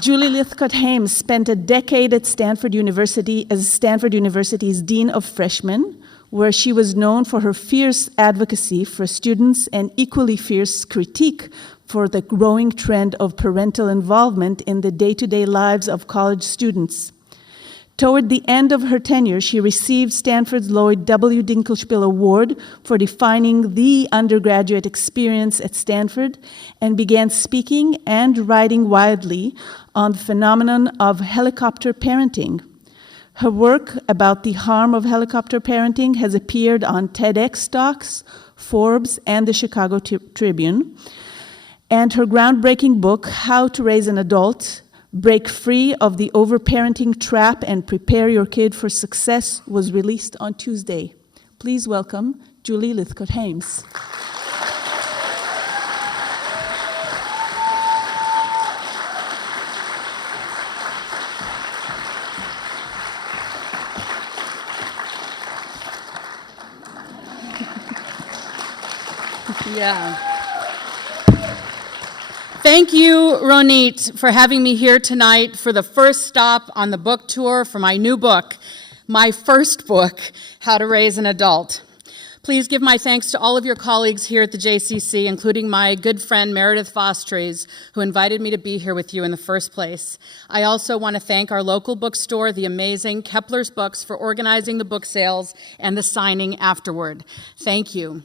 Julie Lythcott-Haims spent a decade at Stanford University as Stanford University's Dean of Freshmen, where she was known for her fierce advocacy for students and equally fierce critique for the growing trend of parental involvement in the day-to-day lives of college students. Toward the end of her tenure, she received Stanford's Lloyd W. Dinkelspiel Award for defining the undergraduate experience at Stanford and began speaking and writing widely on the phenomenon of helicopter parenting. Her work about the harm of helicopter parenting has appeared on TEDx Talks, Forbes, and the Chicago Tribune. And her groundbreaking book, How to Raise an Adult, Break Free of the Overparenting Trap and Prepare Your Kid for Success, was released on Tuesday. Please welcome Julie Lythcott-Haims. Yeah. Thank you, Ronit, for having me here tonight for the first stop on the book tour for my new book, my first book, How to Raise an Adult. Please give my thanks to all of your colleagues here at the JCC, including my good friend Meredith Vostres, who invited me to be here with you in the first place. I also want to thank our local bookstore, the amazing Kepler's Books, for organizing the book sales and the signing afterward. Thank you.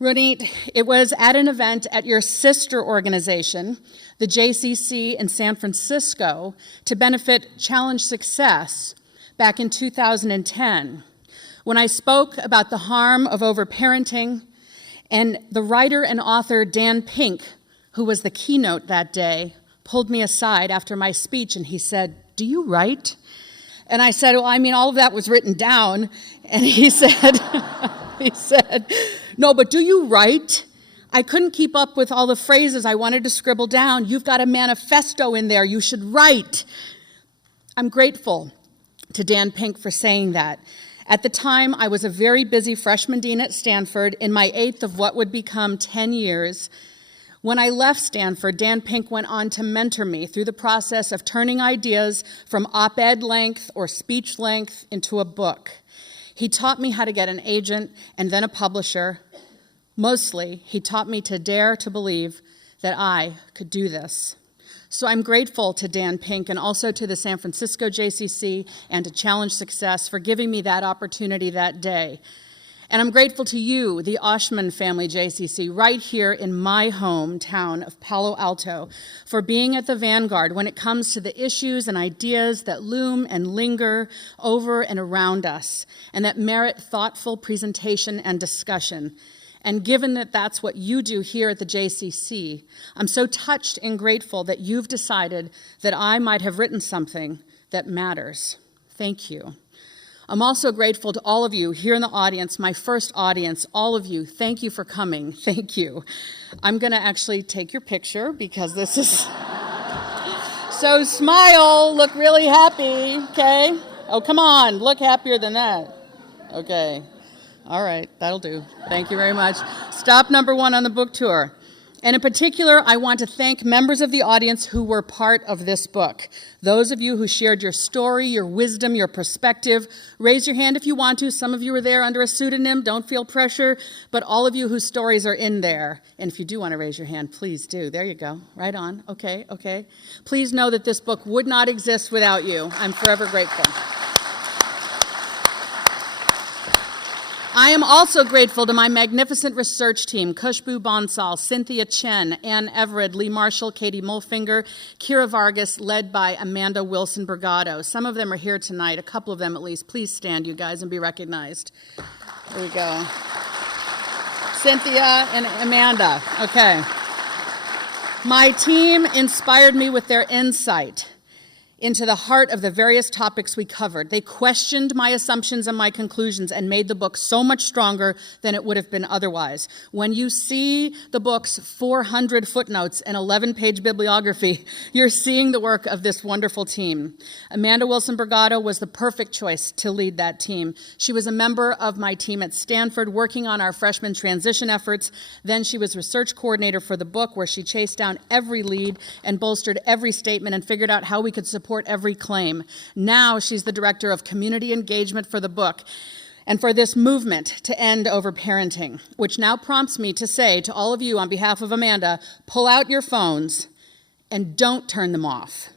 Ronit, it was at an event at your sister organization, the JCC in San Francisco, to benefit Challenge Success back in 2010, when I spoke about the harm of overparenting, and the writer and author Dan Pink, who was the keynote that day, pulled me aside after my speech and he said, "Do you write?" And I said, "Well, I mean, all of that was written down." And he said, "No, but do you write?" I couldn't keep up with all the phrases I wanted to scribble down. "You've got a manifesto in there. You should write." I'm grateful to Dan Pink for saying that. At the time, I was a very busy freshman dean at Stanford in my 8th of what would become 10 years. When I left Stanford, Dan Pink went on to mentor me through the process of turning ideas from op-ed length or speech length into a book. He taught me how to get an agent and then a publisher. Mostly, he taught me to dare to believe that I could do this. So I'm grateful to Dan Pink and also to the San Francisco JCC and to Challenge Success for giving me that opportunity that day. And I'm grateful to you, the Oshman Family JCC, right here in my hometown of Palo Alto, for being at the vanguard when it comes to the issues and ideas that loom and linger over and around us, and that merit thoughtful presentation and discussion. And given that that's what you do here at the JCC, I'm so touched and grateful that you've decided that I might have written something that matters. Thank you. I'm also grateful to all of you here in the audience, my first audience, all of you. Thank you for coming. Thank you. I'm going to actually take your picture because this is... So smile, look really happy, okay? Oh, come on, look happier than that. Okay. All right, that'll do. Thank you very much. Stop number 1 on the book tour. And in particular, I want to thank members of the audience who were part of this book. Those of you who shared your story, your wisdom, your perspective. Raise your hand if you want to. Some of you are there under a pseudonym. Don't feel pressure. But all of you whose stories are in there, and if you do want to raise your hand, please do. There you go. Right on. Okay, okay. Please know that this book would not exist without you. I'm forever grateful. I am also grateful to my magnificent research team, Khushbu Bansal, Cynthia Chen, Ann Everett, Lee Marshall, Katie Mulfinger, Kira Vargas, led by Amanda Wilson-Brigado. Some of them are here tonight, a couple of them at least. Please stand, you guys, and be recognized. There we go. Cynthia and Amanda. Okay. My team inspired me with their insight. into the heart of the various topics we covered. They questioned my assumptions and my conclusions and made the book so much stronger than it would have been otherwise. When you see the book's 400 footnotes and 11-page bibliography, you're seeing the work of this wonderful team. Amanda Wilson-Brigado was the perfect choice to lead that team. She was a member of my team at Stanford working on our freshman transition efforts. Then she was research coordinator for the book, where she chased down every lead and bolstered every statement and figured out how we could support every claim. Now she's the director of community engagement for the book and for this movement to end overparenting, which now prompts me to say to all of you on behalf of Amanda, pull out your phones and don't turn them off.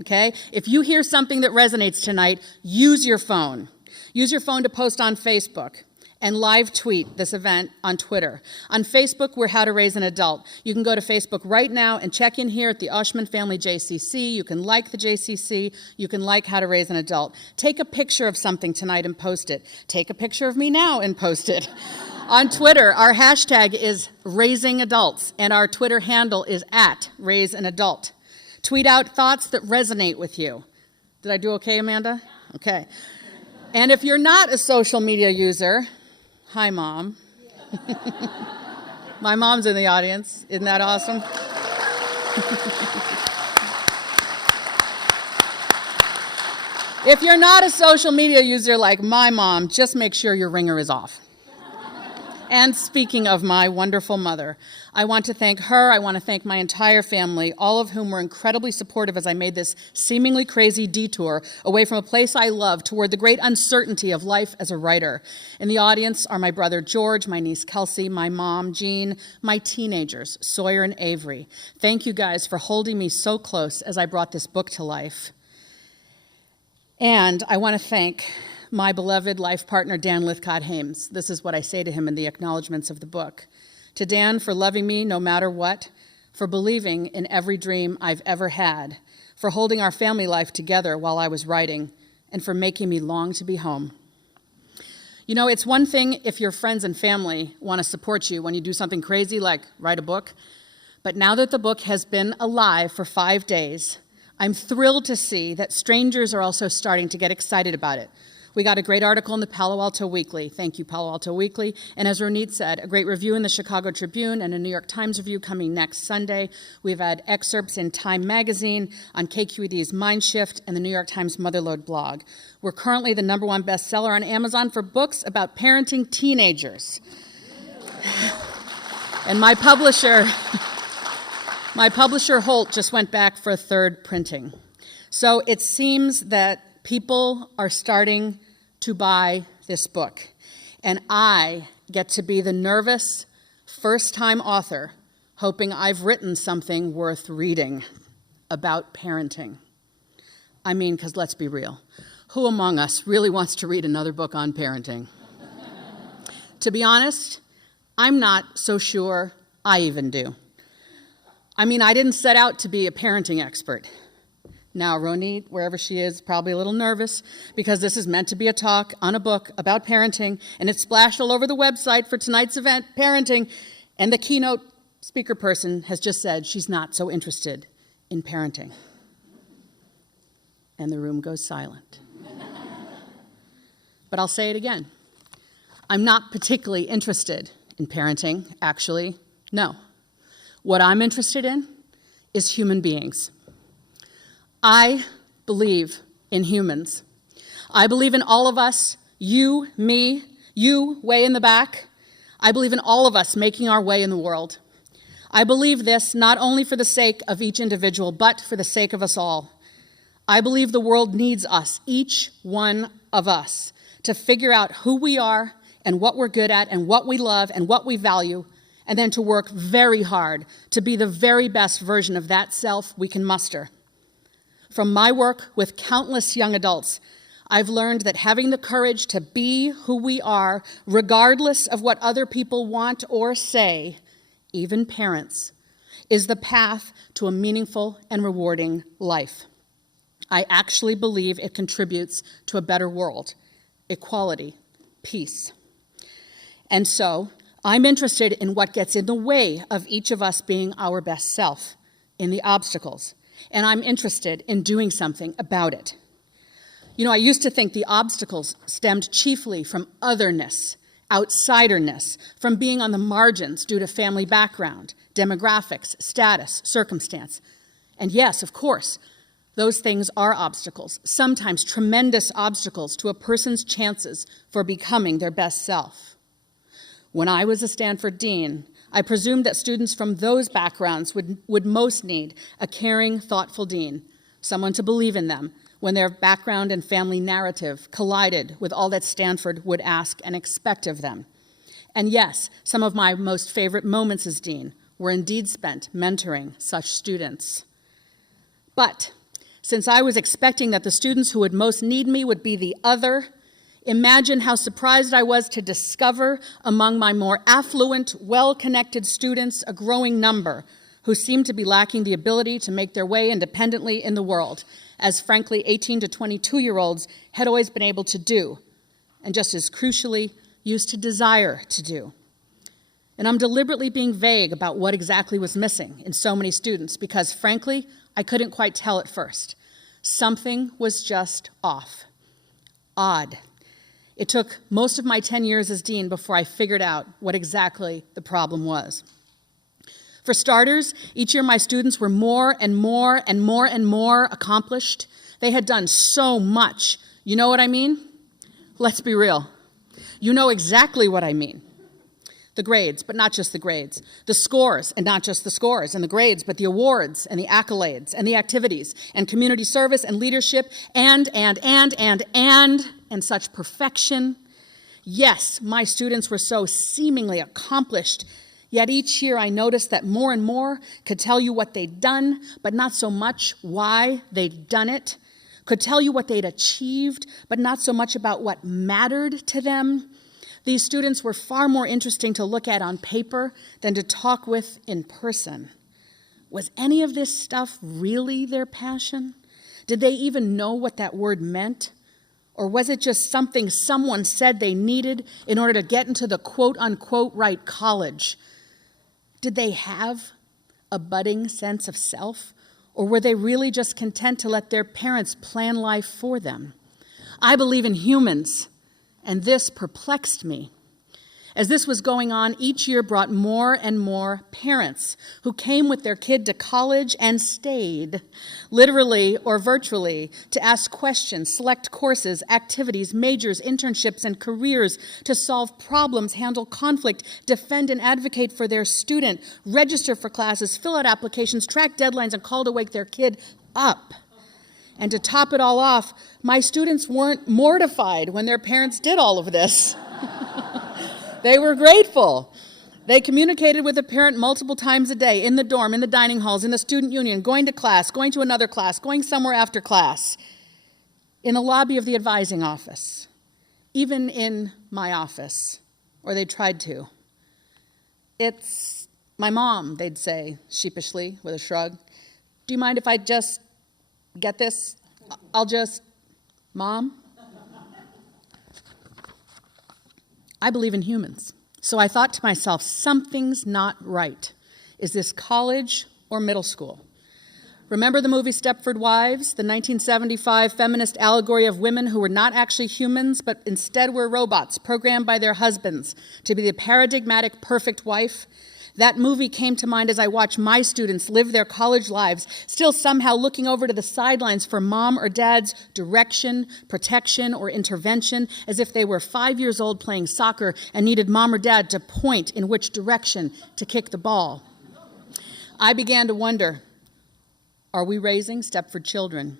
Okay? If you hear something that resonates tonight, use your phone. Use your phone to post on Facebook and live tweet this event on Twitter. On Facebook, we're How to Raise an Adult. You can go to Facebook right now and check in here at the Oshman Family JCC. You can like the JCC. You can like How to Raise an Adult. Take a picture of something tonight and post it. Take a picture of me now and post it. On Twitter, our hashtag is Raising Adults, and our Twitter handle is @RaiseAnAdult. Tweet out thoughts that resonate with you. Did I do okay, Amanda? Okay. And if you're not a social media user, hi, Mom. My mom's in the audience. Isn't that awesome? If you're not a social media user like my mom, just make sure your ringer is off. And speaking of my wonderful mother, I want to thank her. I want to thank my entire family, all of whom were incredibly supportive as I made this seemingly crazy detour away from a place I love toward the great uncertainty of life as a writer. In the audience are my brother George, my niece Kelsey, my mom Jean, my teenagers Sawyer and Avery. Thank you guys for holding me so close as I brought this book to life. And I want to thank my beloved life partner, Dan Lythcott-Haims. This is what I say to him in the acknowledgments of the book. To Dan, for loving me no matter what, for believing in every dream I've ever had, for holding our family life together while I was writing, and for making me long to be home. You know, it's one thing if your friends and family want to support you when you do something crazy like write a book, but now that the book has been alive for 5 days, I'm thrilled to see that strangers are also starting to get excited about it. We got a great article in the Palo Alto Weekly. Thank you, Palo Alto Weekly. And as Ronit said, a great review in the Chicago Tribune and a New York Times review coming next Sunday. We've had excerpts in Time Magazine, on KQED's Mindshift, and the New York Times Motherlode blog. We're currently the #1 bestseller on Amazon for books about parenting teenagers. And my publisher Holt just went back for a third printing. So it seems that people are starting to buy this book, and I get to be the nervous first-time author hoping I've written something worth reading about parenting. I mean, because let's be real, who among us really wants to read another book on parenting? To be honest, I'm not so sure I even do. I mean, I didn't set out to be a parenting expert. Now, Ronit, wherever she is, probably a little nervous because this is meant to be a talk on a book about parenting, and it's splashed all over the website for tonight's event, parenting, and the keynote speaker person has just said she's not so interested in parenting. And the room goes silent. But I'll say it again. I'm not particularly interested in parenting, actually, no. What I'm interested in is human beings. I believe in humans. I believe in all of us, you, me, you way in the back. I believe in all of us making our way in the world. I believe this not only for the sake of each individual, but for the sake of us all. I believe the world needs us, each one of us, to figure out who we are and what we're good at and what we love and what we value, and then to work very hard to be the very best version of that self we can muster. From my work with countless young adults, I've learned that having the courage to be who we are, regardless of what other people want or say, even parents, is the path to a meaningful and rewarding life. I actually believe it contributes to a better world, equality, peace. And so, I'm interested in what gets in the way of each of us being our best self, in the obstacles. and I'm interested in doing something about it. You know, I used to think the obstacles stemmed chiefly from otherness, outsiderness, from being on the margins due to family background, demographics, status, circumstance. And yes, of course, those things are obstacles, sometimes tremendous obstacles to a person's chances for becoming their best self. When I was a Stanford dean, I presumed that students from those backgrounds would most need a caring, thoughtful dean, someone to believe in them when their background and family narrative collided with all that Stanford would ask and expect of them. And yes, some of my most favorite moments as dean were indeed spent mentoring such students. But since I was expecting that the students who would most need me would be the other, imagine how surprised I was to discover among my more affluent, well-connected students a growing number who seemed to be lacking the ability to make their way independently in the world, as frankly 18 to 22-year-olds had always been able to do, and just as crucially, used to desire to do. And I'm deliberately being vague about what exactly was missing in so many students because, frankly, I couldn't quite tell at first. Something was just off. Odd. It took most of my 10 years as dean before I figured out what exactly the problem was. For starters, each year my students were more and more and more and more accomplished. They had done so much. You know what I mean? Let's be real. You know exactly what I mean. The grades, but not just the grades. The scores, and not just the scores and the grades, but the awards and the accolades and the activities and community service and leadership and such perfection. Yes, my students were so seemingly accomplished, yet each year I noticed that more and more could tell you what they'd done, but not so much why they'd done it. Could tell you what they'd achieved, but not so much about what mattered to them. These students were far more interesting to look at on paper than to talk with in person. Was any of this stuff really their passion? Did they even know what that word meant? Or was it just something someone said they needed in order to get into the quote-unquote right college? Did they have a budding sense of self? Or were they really just content to let their parents plan life for them? I believe in humans. And this perplexed me. As this was going on, each year brought more and more parents who came with their kid to college and stayed, literally or virtually, to ask questions, select courses, activities, majors, internships, and careers, to solve problems, handle conflict, defend and advocate for their student, register for classes, fill out applications, track deadlines, and call to wake their kid up. And to top it all off, my students weren't mortified when their parents did all of this. They were grateful. They communicated with a parent multiple times a day, in the dorm, in the dining halls, in the student union, going to class, going to another class, going somewhere after class, in the lobby of the advising office, even in my office, or they tried to. "It's my mom," they'd say sheepishly with a shrug. "Do you mind if I just get this? Mom?" I believe in humans. So I thought to myself, something's not right. Is this college or middle school? Remember the movie Stepford Wives, the 1975 feminist allegory of women who were not actually humans, but instead were robots programmed by their husbands to be the paradigmatic perfect wife? That movie came to mind as I watched my students live their college lives, still somehow looking over to the sidelines for mom or dad's direction, protection, or intervention, as if they were 5 years old playing soccer and needed mom or dad to point in which direction to kick the ball. I began to wonder, are we raising Stepford children?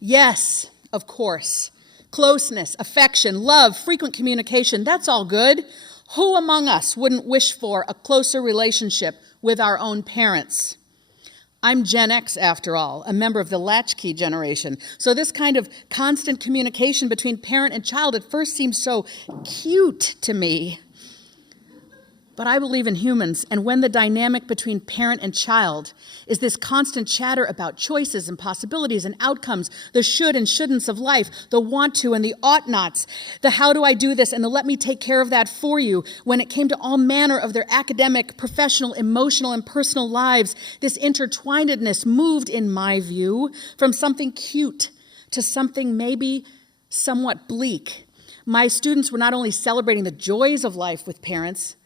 Yes, of course. Closeness, affection, love, frequent communication, that's all good. Who among us wouldn't wish for a closer relationship with our own parents? I'm Gen X, after all, a member of the latchkey generation. So this kind of constant communication between parent and child at first seemed so cute to me. But I believe in humans, and when the dynamic between parent and child is this constant chatter about choices and possibilities and outcomes, the should and shouldn'ts of life, the want to and the ought nots, the how do I do this and the let me take care of that for you, when it came to all manner of their academic, professional, emotional, and personal lives, this intertwinedness moved, in my view, from something cute to something maybe somewhat bleak. My students were not only celebrating the joys of life with parents,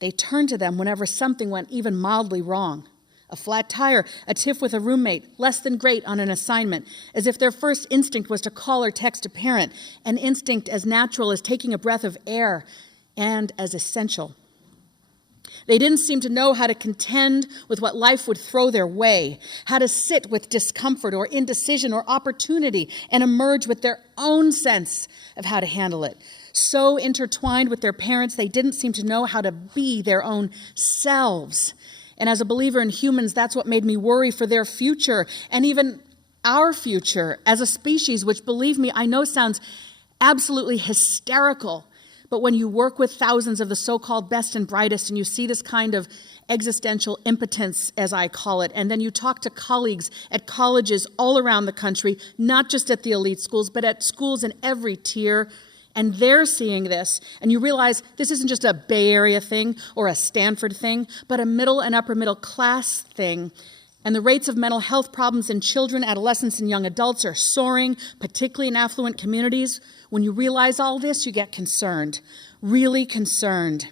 they turned to them whenever something went even mildly wrong. A flat tire, a tiff with a roommate, less than great on an assignment, as if their first instinct was to call or text a parent, an instinct as natural as taking a breath of air and as essential. They didn't seem to know how to contend with what life would throw their way, how to sit with discomfort or indecision or opportunity and emerge with their own sense of how to handle it. So intertwined with their parents, they didn't seem to know how to be their own selves. And as a believer in humans, that's what made me worry for their future and even our future as a species, which, believe me, I know sounds absolutely hysterical. But when you work with thousands of the so-called best and brightest and you see this kind of existential impotence, as I call it, and then you talk to colleagues at colleges all around the country, not just at the elite schools, but at schools in every tier, and they're seeing this, and you realize this isn't just a Bay Area thing or a Stanford thing, but a middle and upper middle class thing. And the rates of mental health problems in children, adolescents, and young adults are soaring, particularly in affluent communities. When you realize all this, you get concerned, really concerned.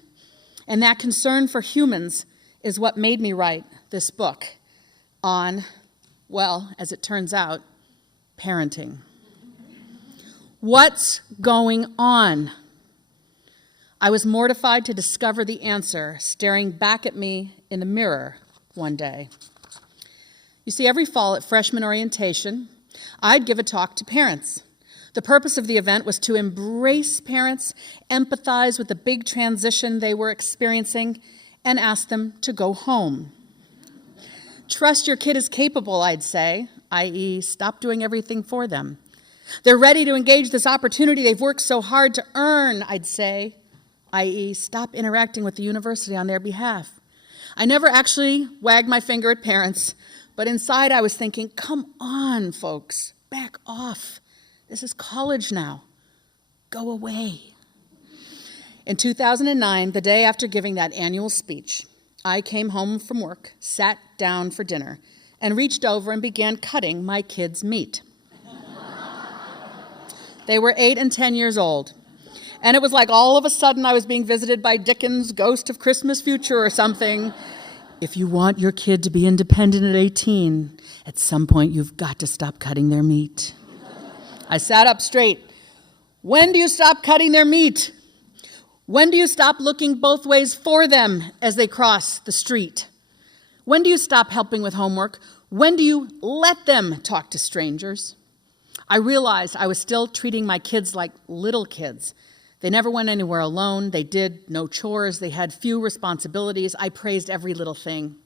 And that concern for humans is what made me write this book on, well, as it turns out, parenting. What's going on? I was mortified to discover the answer staring back at me in the mirror one day. You see, every fall at freshman orientation, I'd give a talk to parents. The purpose of the event was to embrace parents, empathize with the big transition they were experiencing, and ask them to go home. Trust your kid is capable, I'd say, i.e., stop doing everything for them. They're ready to engage this opportunity they've worked so hard to earn, I'd say, i.e., stop interacting with the university on their behalf. I never actually wagged my finger at parents, but inside I was thinking, come on, folks, back off. This is college now. Go away. In 2009, the day after giving that annual speech, I came home from work, sat down for dinner, and reached over and began cutting my kids' meat. They were 8 and 10 years old. And it was like all of a sudden I was being visited by Dickens' Ghost of Christmas Future or something. If you want your kid to be independent at 18, at some point you've got to stop cutting their meat. I sat up straight. When do you stop cutting their meat? When do you stop looking both ways for them as they cross the street? When do you stop helping with homework? When do you let them talk to strangers? I realized I was still treating my kids like little kids. They never went anywhere alone. They did no chores. They had few responsibilities. I praised every little thing.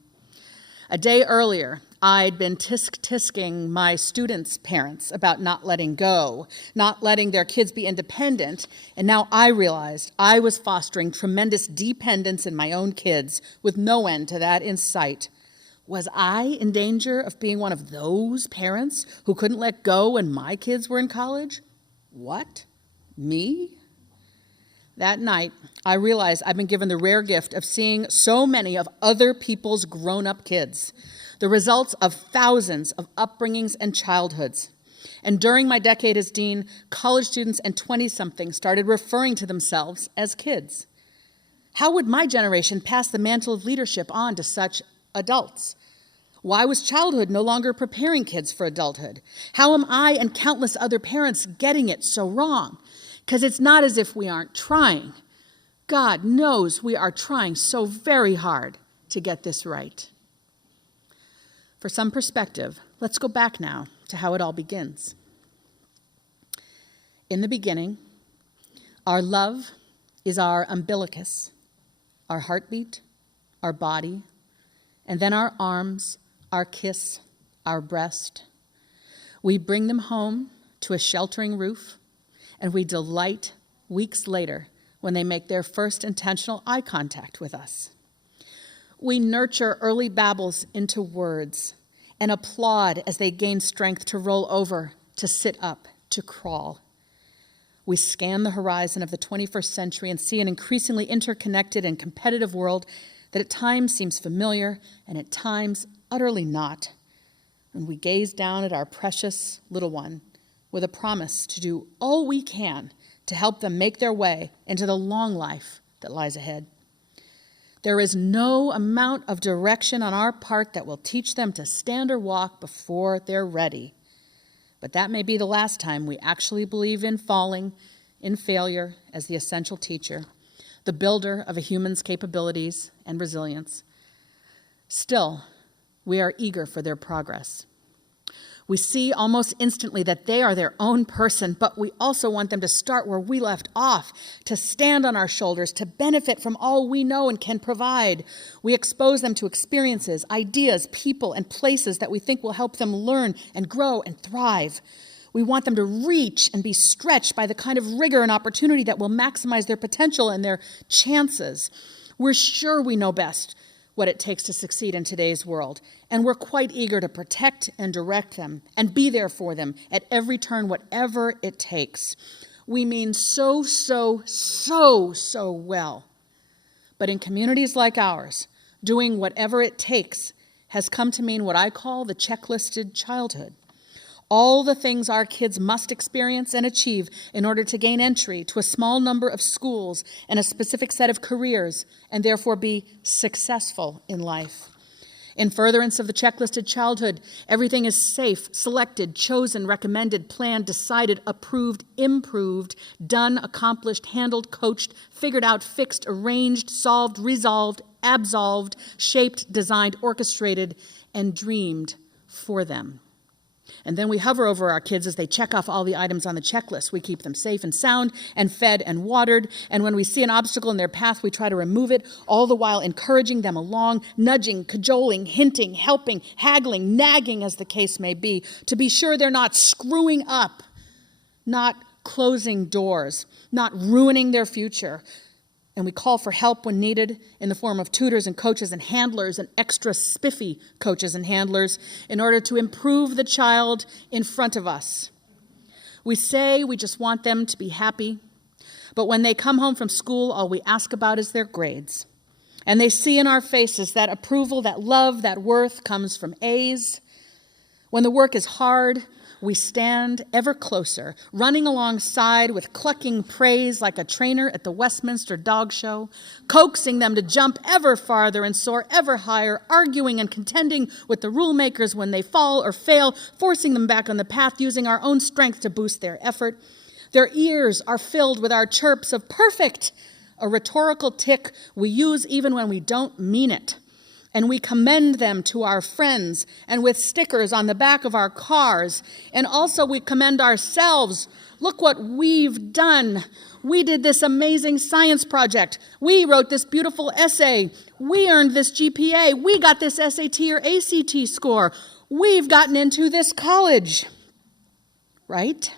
A day earlier, I'd been tisk-tisking my students' parents about not letting go, not letting their kids be independent, and now I realized I was fostering tremendous dependence in my own kids with no end to that in sight. Was I in danger of being one of those parents who couldn't let go when my kids were in college? What? Me? That night, I realized I've been given the rare gift of seeing so many of other people's grown-up kids, the results of thousands of upbringings and childhoods. And during my decade as dean, college students and 20-somethings started referring to themselves as kids. How would my generation pass the mantle of leadership on to such adults? Why was childhood no longer preparing kids for adulthood? How am I and countless other parents getting it so wrong? Because it's not as if we aren't trying. God knows we are trying so very hard to get this right. For some perspective, let's go back now to how it all begins. In the beginning, our love is our umbilicus, our heartbeat, our body, and then our arms, our kiss, our breast. We bring them home to a sheltering roof, and we delight weeks later when they make their first intentional eye contact with us. We nurture early babbles into words and applaud as they gain strength to roll over, to sit up, to crawl. We scan the horizon of the 21st century and see an increasingly interconnected and competitive world that at times seems familiar and at times utterly not. And we gaze down at our precious little one with a promise to do all we can to help them make their way into the long life that lies ahead. There is no amount of direction on our part that will teach them to stand or walk before they're ready. But that may be the last time we actually believe in falling, in failure as the essential teacher, the builder of a human's capabilities and resilience. Still, we are eager for their progress. We see almost instantly that they are their own person, but we also want them to start where we left off, to stand on our shoulders, to benefit from all we know and can provide. We expose them to experiences, ideas, people, and places that we think will help them learn and grow and thrive. We want them to reach and be stretched by the kind of rigor and opportunity that will maximize their potential and their chances. We're sure we know best what it takes to succeed in today's world, and we're quite eager to protect and direct them and be there for them at every turn, whatever it takes. We mean so well. But in communities like ours, doing whatever it takes has come to mean what I call the checklisted childhood. All the things our kids must experience and achieve in order to gain entry to a small number of schools and a specific set of careers, and therefore be successful in life. In furtherance of the checklisted childhood, everything is safe, selected, chosen, recommended, planned, decided, approved, improved, done, accomplished, handled, coached, figured out, fixed, arranged, solved, resolved, absolved, shaped, designed, orchestrated, and dreamed for them. And then we hover over our kids as they check off all the items on the checklist. We keep them safe and sound and fed and watered. And when we see an obstacle in their path, we try to remove it, all the while encouraging them along, nudging, cajoling, hinting, helping, haggling, nagging, as the case may be, to be sure they're not screwing up, not closing doors, not ruining their future. And we call for help when needed in the form of tutors and coaches and handlers and extra spiffy coaches and handlers in order to improve the child in front of us. We say we just want them to be happy, but when they come home from school, all we ask about is their grades. And they see in our faces that approval, that love, that worth comes from A's. When the work is hard, we stand ever closer, running alongside with clucking praise like a trainer at the Westminster Dog Show, coaxing them to jump ever farther and soar ever higher, arguing and contending with the rule makers when they fall or fail, forcing them back on the path, using our own strength to boost their effort. Their ears are filled with our chirps of perfect, a rhetorical tick we use even when we don't mean it. And we commend them to our friends and with stickers on the back of our cars. And also we commend ourselves. Look what we've done. We did this amazing science project. We wrote this beautiful essay. We earned this GPA. We got this SAT or ACT score. We've gotten into this college. Right?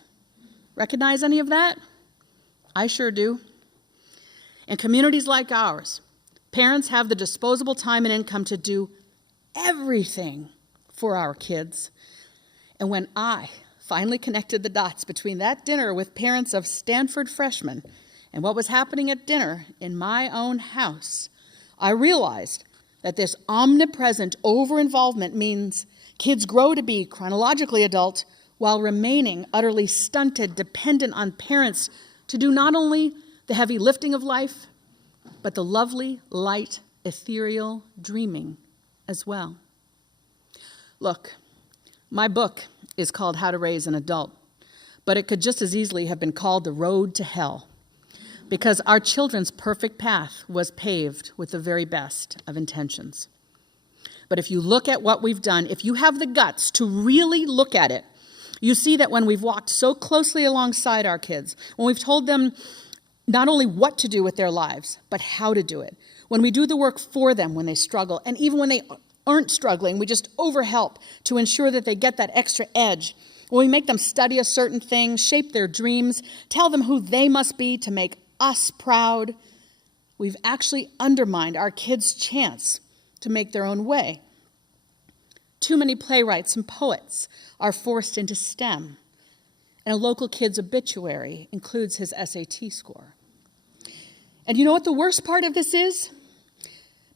Recognize any of that? I sure do. In communities like ours, parents have the disposable time and income to do everything for our kids. And when I finally connected the dots between that dinner with parents of Stanford freshmen and what was happening at dinner in my own house, I realized that this omnipresent over-involvement means kids grow to be chronologically adult while remaining utterly stunted, dependent on parents to do not only the heavy lifting of life, but the lovely, light, ethereal dreaming as well. Look, my book is called How to Raise an Adult, but it could just as easily have been called The Road to Hell, because our children's perfect path was paved with the very best of intentions. But if you look at what we've done, if you have the guts to really look at it, you see that when we've walked so closely alongside our kids, when we've told them not only what to do with their lives, but how to do it. When we do the work for them when they struggle, and even when they aren't struggling, we just overhelp to ensure that they get that extra edge. When we make them study a certain thing, shape their dreams, tell them who they must be to make us proud, we've actually undermined our kids' chance to make their own way. Too many playwrights and poets are forced into STEM, and a local kid's obituary includes his SAT score. And you know what the worst part of this is?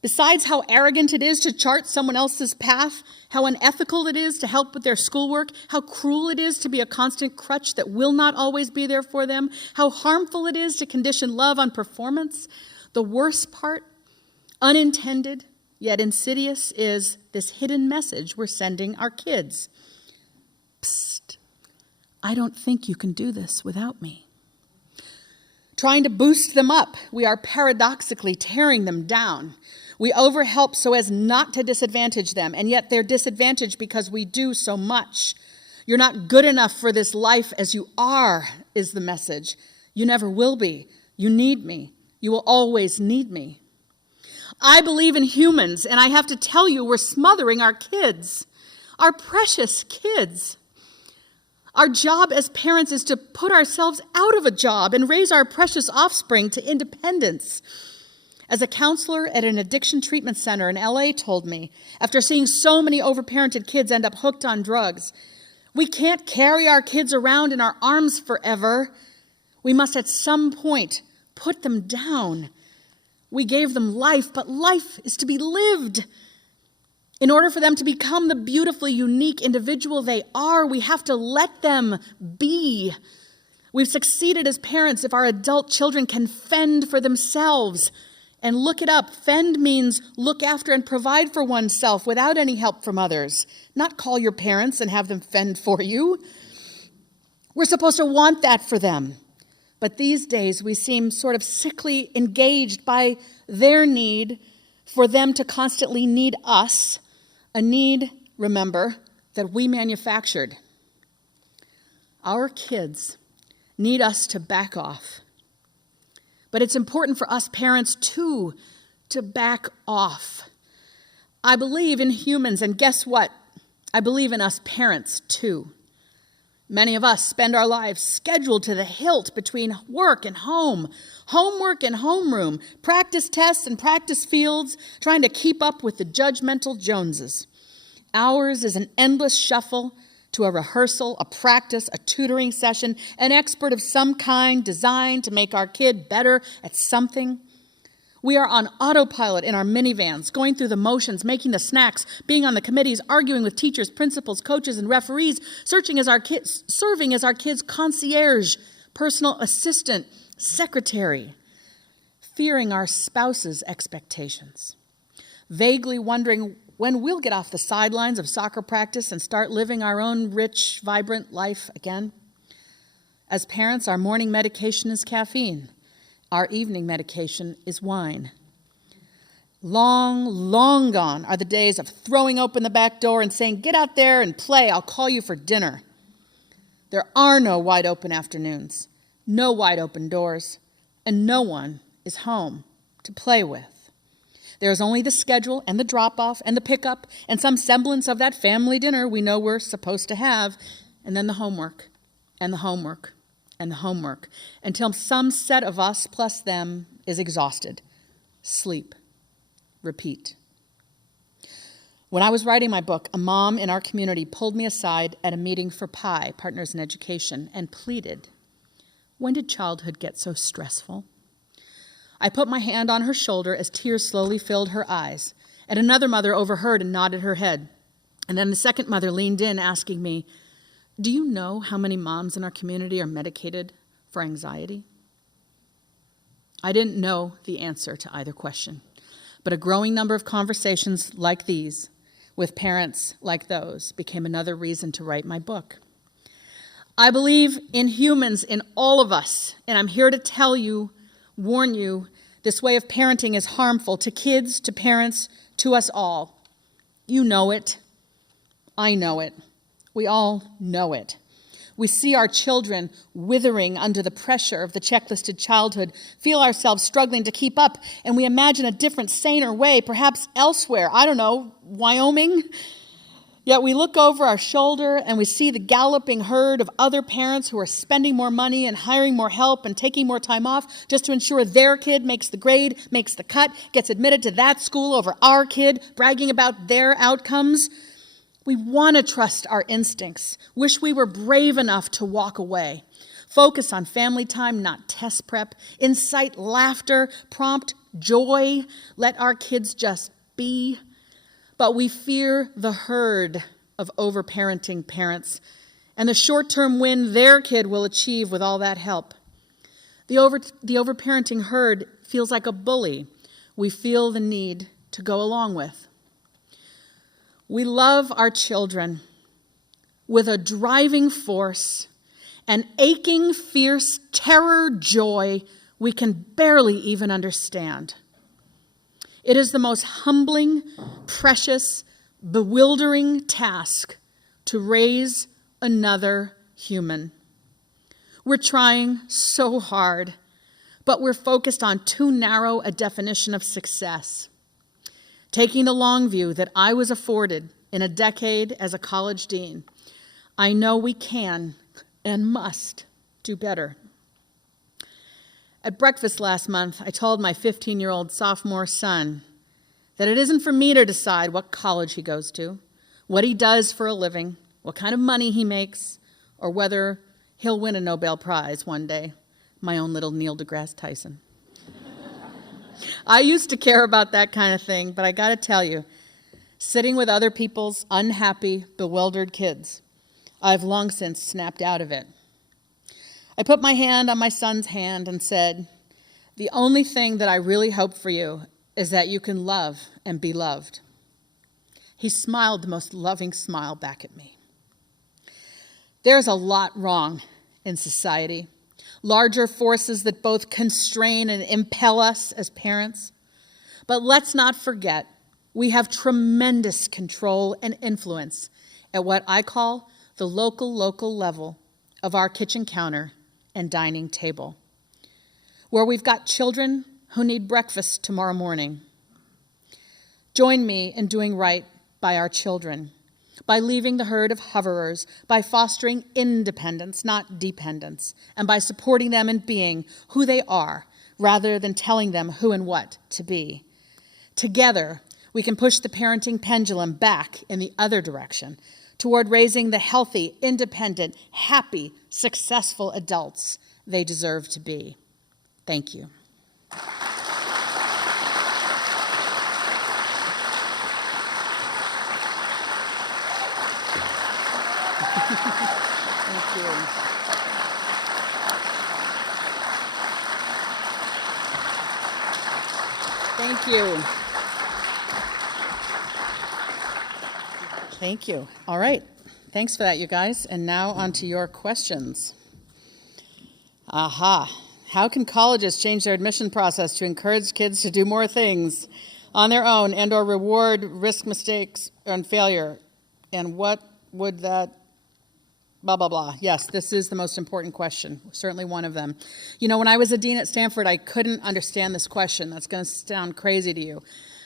Besides how arrogant it is to chart someone else's path, how unethical it is to help with their schoolwork, how cruel it is to be a constant crutch that will not always be there for them, how harmful it is to condition love on performance, the worst part, unintended yet insidious, is this hidden message we're sending our kids. Psst, I don't think you can do this without me. Trying to boost them up, we are paradoxically tearing them down. We overhelp so as not to disadvantage them, and yet they're disadvantaged because we do so much. You're not good enough for this life as you are, is the message. You never will be. You need me. You will always need me. I believe in humans, and I have to tell you, we're smothering our kids, our precious kids. Our job as parents is to put ourselves out of a job and raise our precious offspring to independence. As a counselor at an addiction treatment center in LA told me, after seeing so many overparented kids end up hooked on drugs, we can't carry our kids around in our arms forever. We must at some point put them down. We gave them life, but life is to be lived. In order for them to become the beautifully unique individual they are, we have to let them be. We've succeeded as parents if our adult children can fend for themselves. And look it up. Fend means look after and provide for oneself without any help from others. Not call your parents and have them fend for you. We're supposed to want that for them. But these days we seem sort of sickly engaged by their need for them to constantly need us, a need, remember, that we manufactured. Our kids need us to back off. But it's important for us parents, too, to back off. I believe in humans, and guess what? I believe in us parents, too. Many of us spend our lives scheduled to the hilt between work and home, homework and homeroom, practice tests and practice fields, trying to keep up with the judgmental Joneses. Ours is an endless shuffle to a rehearsal, a practice, a tutoring session, an expert of some kind designed to make our kid better at something. We are on autopilot in our minivans, going through the motions, making the snacks, being on the committees, arguing with teachers, principals, coaches, and referees, serving as our kids' concierge, personal assistant, secretary, fearing our spouse's expectations, vaguely wondering when we'll get off the sidelines of soccer practice and start living our own rich, vibrant life again. As parents, our morning medication is caffeine. Our evening medication is wine. Long, long gone are the days of throwing open the back door and saying, "Get out there and play, I'll call you for dinner." There are no wide open afternoons, no wide open doors, and no one is home to play with. There is only the schedule and the drop-off and the pickup and some semblance of that family dinner we know we're supposed to have, and then the homework and the homework and the homework, until some set of us plus them is exhausted. Sleep. Repeat. When I was writing my book, a mom in our community pulled me aside at a meeting for PI, Partners in Education, and pleaded, "When did childhood get so stressful?" I put my hand on her shoulder as tears slowly filled her eyes, and another mother overheard and nodded her head. And then the second mother leaned in, asking me, "Do you know how many moms in our community are medicated for anxiety?" I didn't know the answer to either question, but a growing number of conversations like these with parents like those became another reason to write my book. I believe in humans, in all of us, and I'm here to tell you, warn you, this way of parenting is harmful to kids, to parents, to us all. You know it. I know it. We all know it. We see our children withering under the pressure of the checklisted childhood, feel ourselves struggling to keep up, and we imagine a different, saner way, perhaps elsewhere, I don't know, Wyoming? Yet we look over our shoulder and we see the galloping herd of other parents who are spending more money and hiring more help and taking more time off just to ensure their kid makes the grade, makes the cut, gets admitted to that school over our kid, bragging about their outcomes. We want to trust our instincts, wish we were brave enough to walk away. Focus on family time, not test prep. Incite laughter, prompt joy. Let our kids just be. But we fear the herd of overparenting parents and the short-term win their kid will achieve with all that help. The overparenting herd feels like a bully we feel the need to go along with. We love our children with a driving force, an aching, fierce terror joy we can barely even understand. It is the most humbling, precious, bewildering task to raise another human. We're trying so hard, but we're focused on too narrow a definition of success. Taking the long view that I was afforded in a decade as a college dean, I know we can and must do better. At breakfast last month, I told my 15-year-old sophomore son that it isn't for me to decide what college he goes to, what he does for a living, what kind of money he makes, or whether he'll win a Nobel Prize one day, my own little Neil deGrasse Tyson. I used to care about that kind of thing, but I got to tell you, sitting with other people's unhappy, bewildered kids, I've long since snapped out of it. I put my hand on my son's hand and said, "The only thing that I really hope for you is that you can love and be loved." He smiled the most loving smile back at me. There's a lot wrong in society, larger forces that both constrain and impel us as parents. But let's not forget, we have tremendous control and influence at what I call the local level of our kitchen counter and dining table, where we've got children who need breakfast tomorrow morning. Join me in doing right by our children, by leaving the herd of hoverers, by fostering independence, not dependence, and by supporting them in being who they are, rather than telling them who and what to be. Together, we can push the parenting pendulum back in the other direction, toward raising the healthy, independent, happy, successful adults they deserve to be. Thank you. Thank you. Thank you. Thank you. All right. Thanks for that, you guys. And now on to your questions. Aha. How can colleges change their admission process to encourage kids to do more things on their own and or reward risk mistakes and failure? And what would that blah, blah, blah. Yes, this is the most important question, certainly one of them. You know, when I was a dean at Stanford, I couldn't understand this question. That's going to sound crazy to you.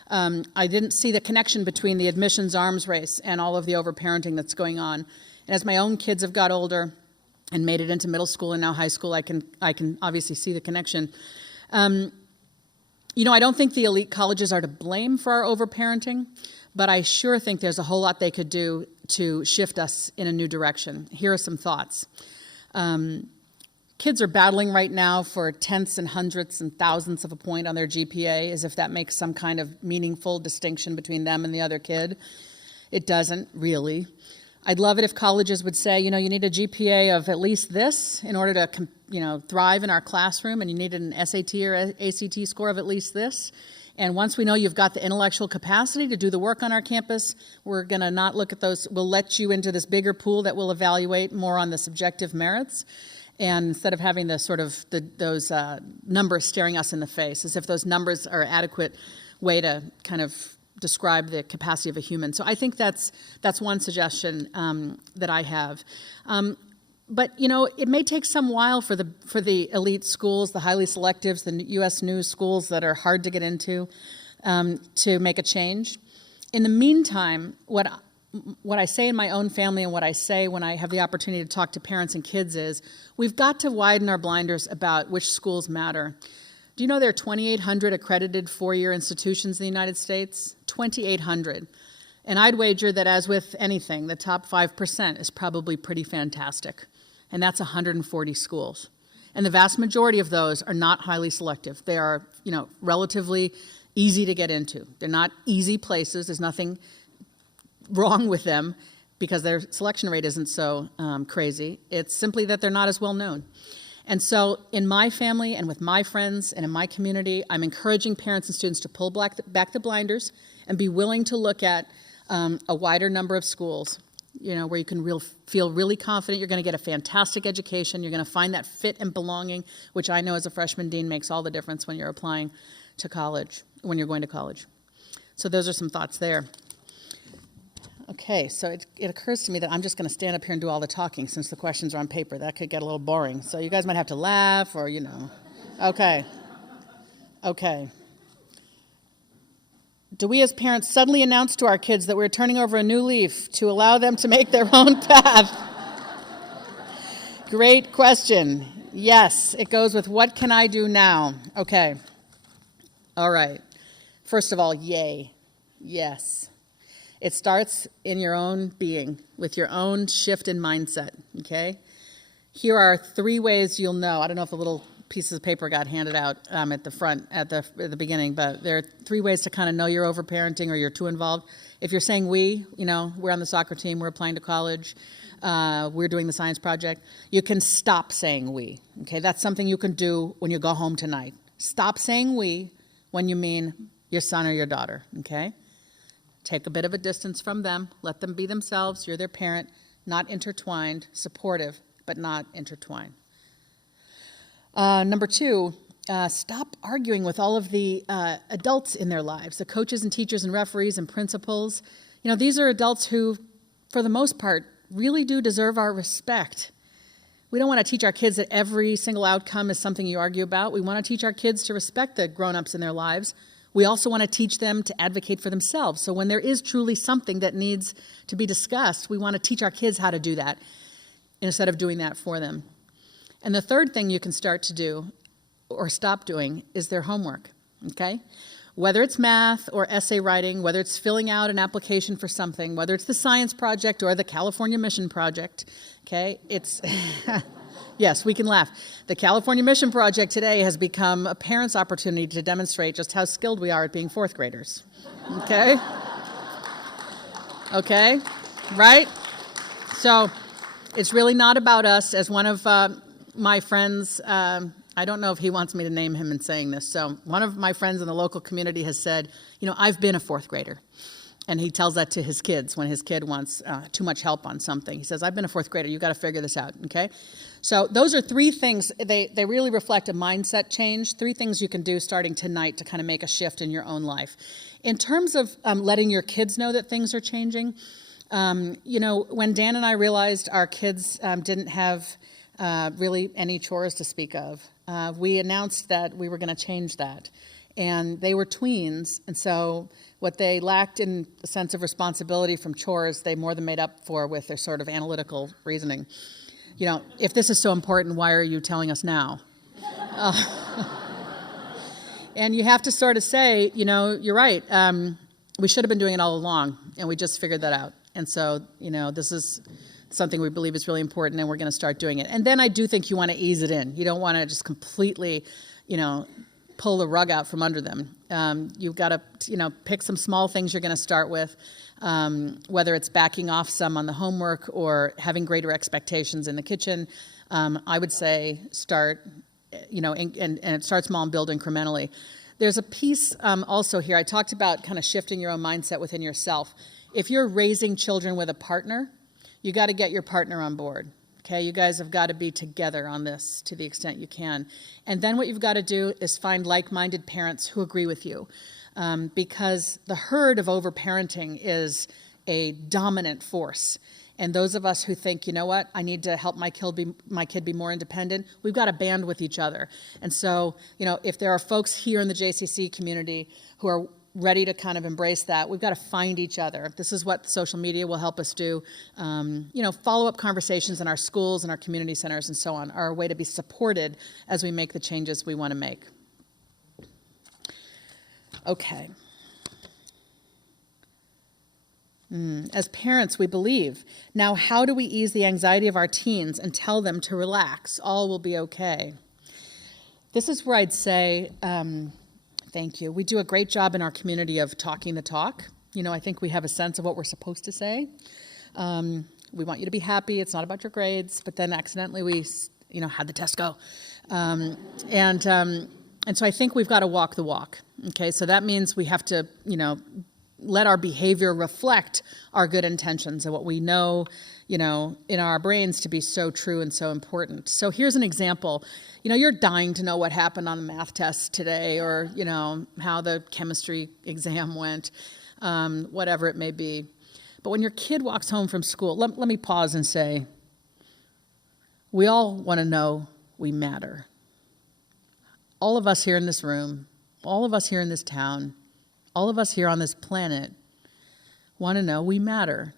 I didn't see the connection between the admissions arms race and all of the overparenting that's going on. And as my own kids have got older and made it into middle school and now high school, I can obviously see the connection. You know, I don't think the elite colleges are to blame for our overparenting, but I sure think there's a whole lot they could do to shift us in a new direction. Here are some thoughts. Kids are battling right now for tenths and hundredths and thousandths of a point on their GPA, as if that makes some kind of meaningful distinction between them and the other kid. It doesn't, really. I'd love it if colleges would say, you know, you need a GPA of at least this in order to, thrive in our classroom, and you need an SAT or ACT score of at least this. And once we know you've got the intellectual capacity to do the work on our campus, we're going to not look at those. We'll let you into this bigger pool that will evaluate more on the subjective merits. And instead of having the sort of those numbers staring us in the face, as if those numbers are an adequate way to kind of describe the capacity of a human. So I think that's one suggestion that I have. But it may take some while for the elite schools, the highly selectives, the U.S. News schools that are hard to get into, to make a change. In the meantime, what what I say in my own family and what I say when I have the opportunity to talk to parents and kids is, we've got to widen our blinders about which schools matter. Do you know there are 2,800 accredited four-year institutions in the United States? 2,800. And I'd wager that, as with anything, the top 5% is probably pretty fantastic. And that's 140 schools. And the vast majority of those are not highly selective. They are, relatively easy to get into. They're not easy places. There's nothing wrong with them because their selection rate isn't so crazy. It's simply that they're not as well known. And so in my family and with my friends and in my community, I'm encouraging parents and students to pull back the blinders and be willing to look at a wider number of schools, where you can feel really confident you're going to get a fantastic education, you're going to find that fit and belonging, which I know as a freshman dean makes all the difference when you're applying to college, when you're going to college. So those are some thoughts there. Okay, so it occurs to me that I'm just going to stand up here and do all the talking since the questions are on paper. That could get a little boring. So you guys might have to laugh or, Okay. Do we as parents suddenly announce to our kids that we're turning over a new leaf to allow them to make their own path? Great question. Yes, it goes with what can I do now? Okay. All right. First of all, yay. Yes. It starts in your own being, with your own shift in mindset, okay? Here are 3 ways you'll know. I don't know if the little pieces of paper got handed out at the front, at the beginning, but there are 3 ways to kind of know you're overparenting or you're too involved. If you're saying we, we're on the soccer team, we're applying to college, we're doing the science project, you can stop saying we, okay? That's something you can do when you go home tonight. Stop saying we when you mean your son or your daughter, okay? Take a bit of a distance from them. Let them be themselves. You're their parent, not intertwined, supportive, but not intertwined. Number 2, stop arguing with all of the adults in their lives, the coaches and teachers and referees and principals. These are adults who, for the most part, really do deserve our respect. We don't want to teach our kids that every single outcome is something you argue about. We want to teach our kids to respect the grown-ups in their lives. We also want to teach them to advocate for themselves. So when there is truly something that needs to be discussed, we want to teach our kids how to do that instead of doing that for them. And the third thing you can start to do or stop doing is their homework, okay? Whether it's math or essay writing, whether it's filling out an application for something, whether it's the science project or the California Mission Project, okay? It's... Yes, we can laugh. The California Mission Project today has become a parent's opportunity to demonstrate just how skilled we are at being 4th graders. Okay? Okay? Right? So it's really not about us. As one of my friends, I don't know if he wants me to name him in saying this, so one of my friends in the local community has said, I've been a 4th grader. And he tells that to his kids when his kid wants too much help on something. He says, I've been a 4th grader. You've got to figure this out, okay? So those are 3 things. They really reflect a mindset change, 3 things you can do starting tonight to kind of make a shift in your own life. In terms of letting your kids know that things are changing, when Dan and I realized our kids didn't have really any chores to speak of, we announced that we were going to change that. And they were tweens, and so what they lacked in the sense of responsibility from chores, they more than made up for with their sort of analytical reasoning. If this is so important, why are you telling us now? And you have to sort of say, you're right. We should have been doing it all along, and we just figured that out. And so, this is something we believe is really important, and we're going to start doing it. And then I do think you want to ease it in. You don't want to just completely, pull the rug out from under them. You've got to, pick some small things you're going to start with, whether it's backing off some on the homework or having greater expectations in the kitchen. I would say start, and start small and build incrementally. There's a piece also here. I talked about kind of shifting your own mindset within yourself. If you're raising children with a partner, you got to get your partner on board. Okay, you guys have got to be together on this to the extent you can. And then what you've got to do is find like-minded parents who agree with you. Because the herd of overparenting is a dominant force. And those of us who think, I need to help my kid be more independent, we've got to band with each other. And so, if there are folks here in the JCC community who are ready to kind of embrace that, we've got to find each other. This is what social media will help us do. Follow-up conversations in our schools and our community centers and so on are a way to be supported as we make the changes we want to make. Okay. As parents, we believe. Now, how do we ease the anxiety of our teens and tell them to relax? All will be okay. This is where I'd say, thank you. We do a great job in our community of talking the talk. I think we have a sense of what we're supposed to say. We want you to be happy. It's not about your grades. But then accidentally we, had the test go. And so I think we've got to walk the walk. Okay, so that means we have to, let our behavior reflect our good intentions and what we know, in our brains to be so true and so important. So here's an example. You're dying to know what happened on the math test today or, how the chemistry exam went, whatever it may be. But when your kid walks home from school, let me pause and say, we all want to know we matter. All of us here in this room, all of us here in this town, all of us here on this planet want to know we matter.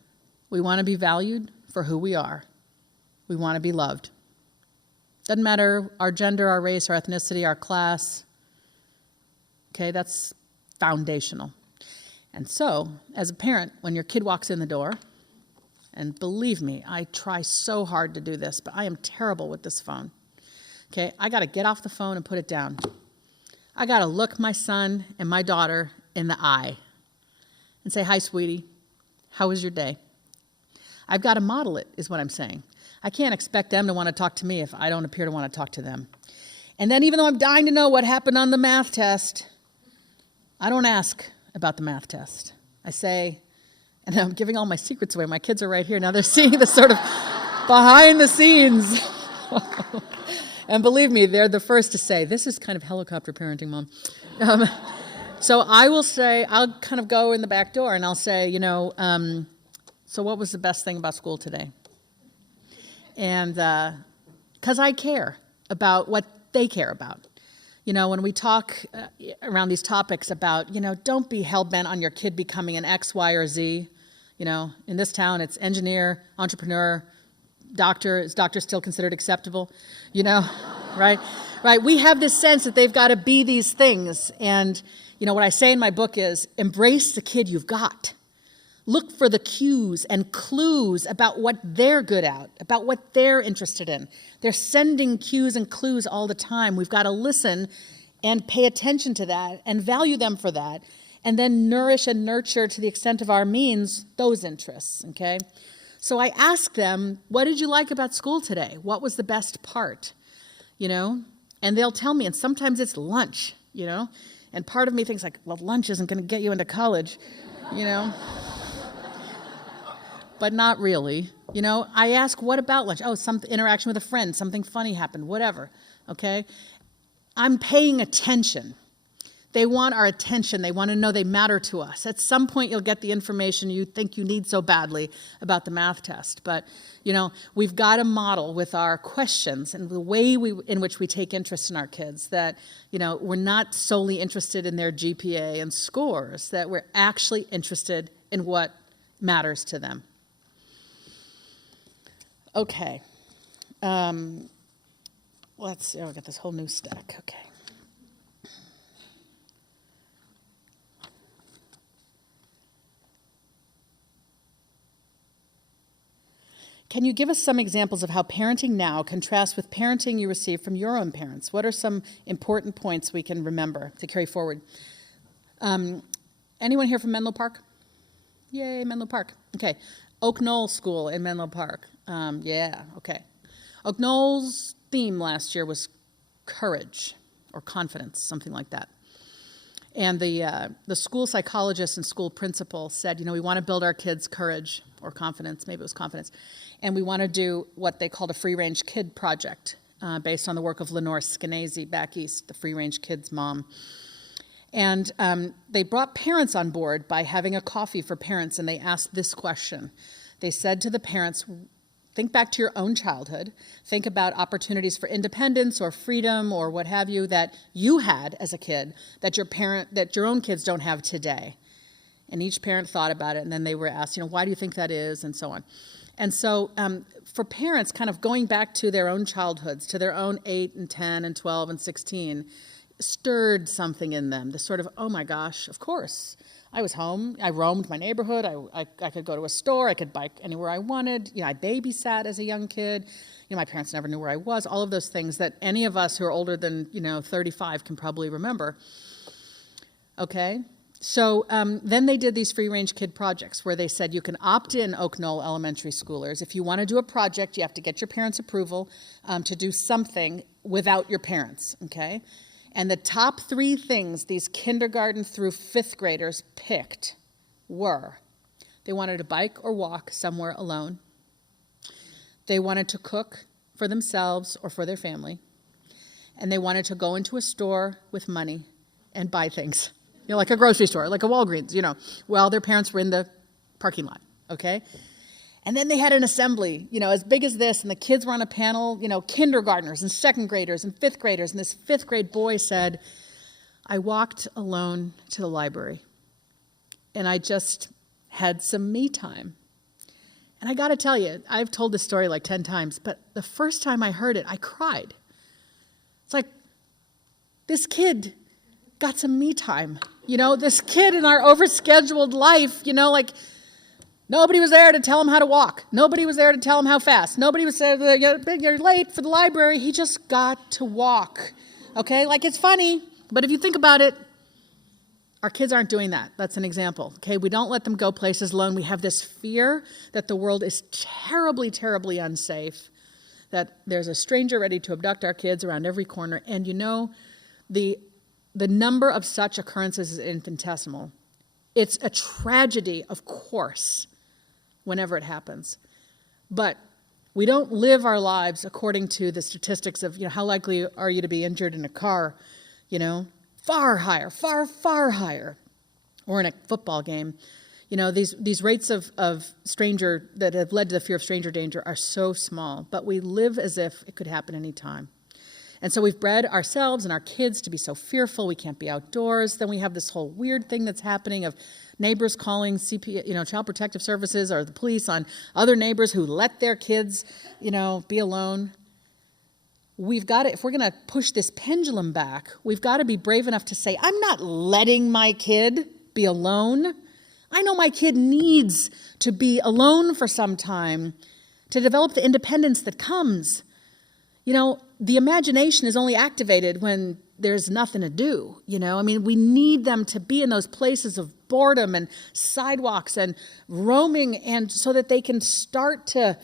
We want to be valued for who we are. We want to be loved. Doesn't matter our gender, our race, our ethnicity, our class. Okay, that's foundational. And so, as a parent, when your kid walks in the door, and believe me, I try so hard to do this, but I am terrible with this phone. Okay, I got to get off the phone and put it down. I got to look my son and my daughter in the eye and say, "Hi, sweetie, how was your day?" I've got to model it, is what I'm saying. I can't expect them to want to talk to me if I don't appear to want to talk to them. And then even though I'm dying to know what happened on the math test, I don't ask about the math test. I say, and I'm giving all my secrets away. My kids are right here. Now they're seeing the sort of behind the scenes. And believe me, they're the first to say, "This is kind of helicopter parenting, Mom." So I will say, I'll kind of go in the back door and I'll say, so what was the best thing about school today? And because I care about what they care about. When we talk around these topics about, don't be hell-bent on your kid becoming an X, Y, or Z. In this town, it's engineer, entrepreneur, doctor. Is doctor still considered acceptable? Right? Right. We have this sense that they've got to be these things. And, what I say in my book is embrace the kid you've got. Look for the cues and clues about what they're good at, about what they're interested in. They're sending cues and clues all the time. We've got to listen and pay attention to that and value them for that, and then nourish and nurture to the extent of our means those interests, okay? So I ask them, what did you like about school today? What was the best part? And they'll tell me, and sometimes it's lunch, and part of me thinks like, well, lunch isn't going to get you into college, But not really. I ask, what about lunch? Oh, some interaction with a friend, something funny happened, whatever, okay? I'm paying attention. They want our attention. They want to know they matter to us. At some point, you'll get the information you think you need so badly about the math test. But, we've got to model with our questions and the way in which we take interest in our kids that, we're not solely interested in their GPA and scores, that we're actually interested in what matters to them. Okay. Let's see. Oh, I got this whole new stack. Okay. Can you give us some examples of how parenting now contrasts with parenting you received from your own parents? What are some important points we can remember to carry forward? Anyone here from Menlo Park? Yay, Menlo Park. Okay. Oak Knoll School in Menlo Park. Yeah, okay. Oak Knoll's theme last year was courage or confidence, something like that. And the school psychologist and school principal said, we want to build our kids' courage or confidence, maybe it was confidence, and we want to do what they called a free-range kid project based on the work of Lenore Skenazy back east, the free-range kid's mom. And they brought parents on board by having a coffee for parents, and they asked this question. They said to the parents, Think back to your own childhood. Think about opportunities for independence or freedom or what have you that you had as a kid that your own kids don't have today. And each parent thought about it, and then they were asked, why do you think that is, and so on. And so for parents, kind of going back to their own childhoods, to their own 8 and 10 and 12 and 16, stirred something in them. This sort of, oh my gosh, of course. I was home. I roamed my neighborhood. I could go to a store. I could bike anywhere I wanted. I babysat as a young kid. My parents never knew where I was. All of those things that any of us who are older than 35 can probably remember. Okay, so then they did these free-range kid projects where they said you can opt in, Oak Knoll elementary schoolers. If you want to do a project, you have to get your parents' approval to do something without your parents. Okay. And the top 3 things these kindergarten through 5th graders picked were they wanted to bike or walk somewhere alone. They wanted to cook for themselves or for their family. And they wanted to go into a store with money and buy things, like a grocery store, like a Walgreens, while their parents were in the parking lot, okay? And then they had an assembly, as big as this, and the kids were on a panel, kindergartners and 2nd graders and 5th graders, and this 5th grade boy said, I walked alone to the library, and I just had some me time. And I got to tell you, I've told this story like 10 times, but the first time I heard it, I cried. It's like, this kid got some me time. This kid in our overscheduled life, nobody was there to tell him how to walk. Nobody was there to tell him how fast. Nobody was there, you're late for the library. He just got to walk, okay? It's funny, but if you think about it, our kids aren't doing that. That's an example, okay? We don't let them go places alone. We have this fear that the world is terribly, terribly unsafe, that there's a stranger ready to abduct our kids around every corner. And the number of such occurrences is infinitesimal. It's a tragedy, of course, whenever it happens. But we don't live our lives according to the statistics of, how likely are you to be injured in a car, far higher, far, far higher, or in a football game. These rates of stranger that have led to the fear of stranger danger are so small, but we live as if it could happen any time. And so we've bred ourselves and our kids to be so fearful we can't be outdoors. Then we have this whole weird thing that's happening of neighbors calling Child Protective Services or the police on other neighbors who let their kids, be alone. We've got to, if we're going to push this pendulum back, we've got to be brave enough to say, I'm not letting my kid be alone. I know my kid needs to be alone for some time to develop the independence that comes. The imagination is only activated when there's nothing to do, we need them to be in those places of boredom and sidewalks and roaming, and so that they can start to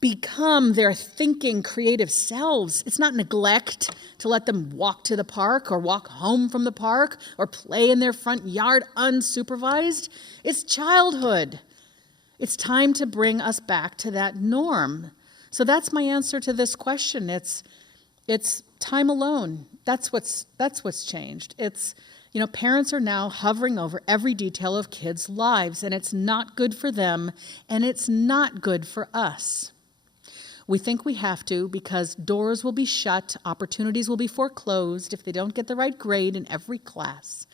become their thinking, creative selves. It's not neglect to let them walk to the park or walk home from the park or play in their front yard unsupervised. It's childhood. It's time to bring us back to that norm. So that's my answer to this question. It's time alone. That's what's changed. It's, parents are now hovering over every detail of kids' lives, and it's not good for them, and it's not good for us. We think we have to because doors will be shut, opportunities will be foreclosed if they don't get the right grade in every class.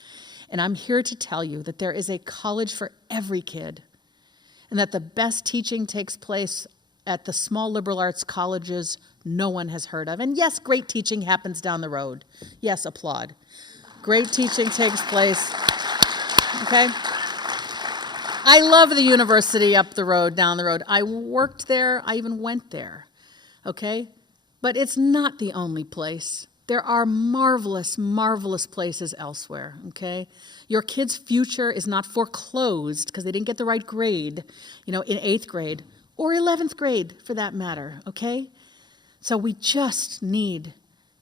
And I'm here to tell you that there is a college for every kid, and that the best teaching takes place at the small liberal arts colleges no one has heard of. And yes, great teaching happens down the road. Yes, applaud. Great teaching takes place, okay? I love the university up the road, down the road. I worked there, I even went there, okay? But it's not the only place. There are marvelous, marvelous places elsewhere, okay? Your kid's future is not foreclosed because they didn't get the right grade, in 8th grade, or 11th grade for that matter, okay? So we just need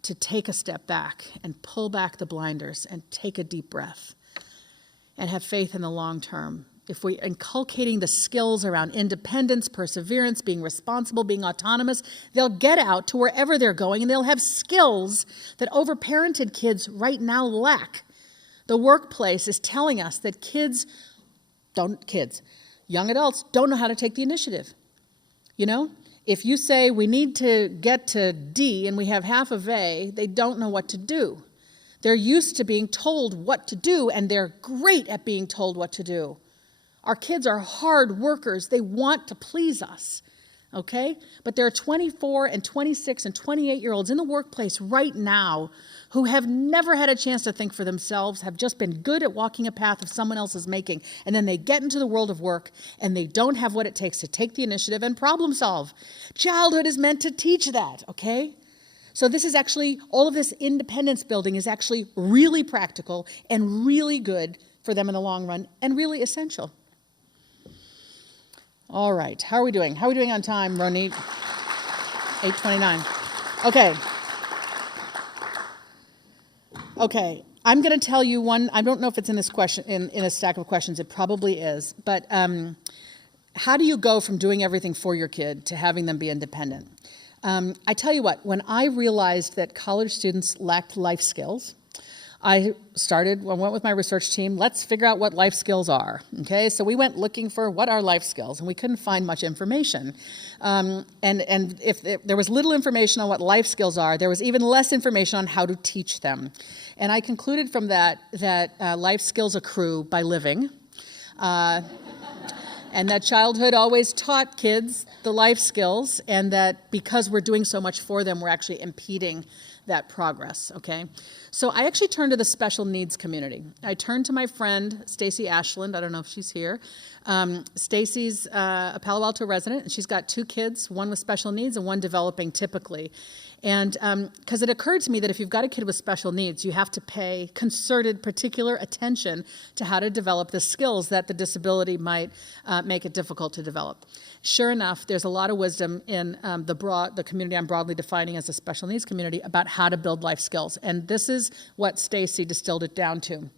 to take a step back and pull back the blinders and take a deep breath and have faith in the long term. If we're inculcating the skills around independence, perseverance, being responsible, being autonomous, they'll get out to wherever they're going and they'll have skills that overparented kids right now lack. The workplace is telling us that young adults don't know how to take the initiative. You know, if you say we need to get to D and we have half of A, they don't know what to do. They're used to being told what to do, and they're great at being told what to do. Our kids are hard workers. They want to please us, okay? But there are 24 and 26 and 28-year-olds in the workplace right now who have never had a chance to think for themselves, have just been good at walking a path of someone else's making, and then they get into the world of work and they don't have what it takes to take the initiative and problem solve. Childhood is meant to teach that, okay? So this is actually, all of this independence building is actually really practical and really good for them in the long run and really essential. All right, how are we doing? How are we doing on time, Ronit? 8:29. Okay, I'm going to tell you one. I don't know if it's in this question, in a stack of questions. It probably is. But how do you go from doing everything for your kid to having them be independent? I tell you what, when I realized that college students lacked life skills, I went with my research team, let's figure out what life skills are, okay? So we went looking for what are life skills, and we couldn't find much information. And if there was little information on what life skills are, there was even less information on how to teach them. And I concluded from that life skills accrue by living, and that childhood always taught kids the life skills, and that because we're doing so much for them, we're actually impeding that progress, okay? So I actually turned to the special needs community. I turned to my friend, Stacy Ashland. I don't know if she's here. Stacy's a Palo Alto resident, and she's got 2 kids, one with special needs and one developing typically. And because it occurred to me that if you've got a kid with special needs, you have to pay concerted, particular attention to how to develop the skills that the disability might make it difficult to develop. Sure enough, there's a lot of wisdom in the community I'm broadly defining as a special needs community about how to build life skills. And this is what Stacy distilled it down to.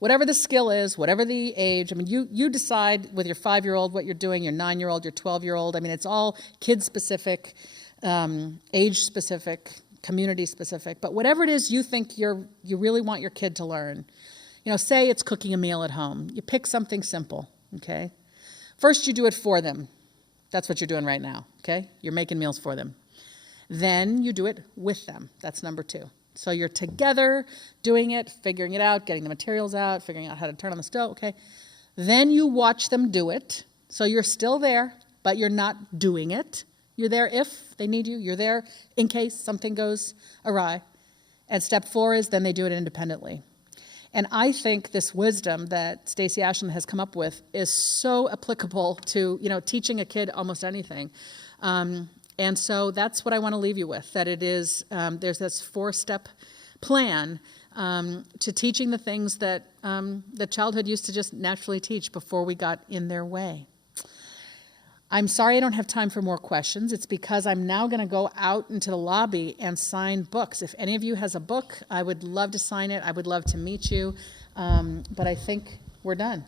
Whatever the skill is, whatever the age, I mean, you decide with your 5-year-old what you're doing, your 9-year-old, your 12-year-old. I mean, it's all kid-specific, age-specific, community-specific. But whatever it is you think you really want your kid to learn, say it's cooking a meal at home. You pick something simple, okay? First, you do it for them. That's what you're doing right now, okay? You're making meals for them. Then you do it with them. That's number 2. So you're together doing it, figuring it out, getting the materials out, figuring out how to turn on the stove, okay? Then you watch them do it. So you're still there, but you're not doing it. You're there if they need you. You're there in case something goes awry. And step 4 is then they do it independently. And I think this wisdom that Stacy Ashland has come up with is so applicable to, teaching a kid almost anything. And so that's what I want to leave you with, that it is, there's this 4-step plan to teaching the things that childhood used to just naturally teach before we got in their way. I'm sorry I don't have time for more questions. It's because I'm now going to go out into the lobby and sign books. If any of you has a book, I would love to sign it. I would love to meet you. But I think we're done.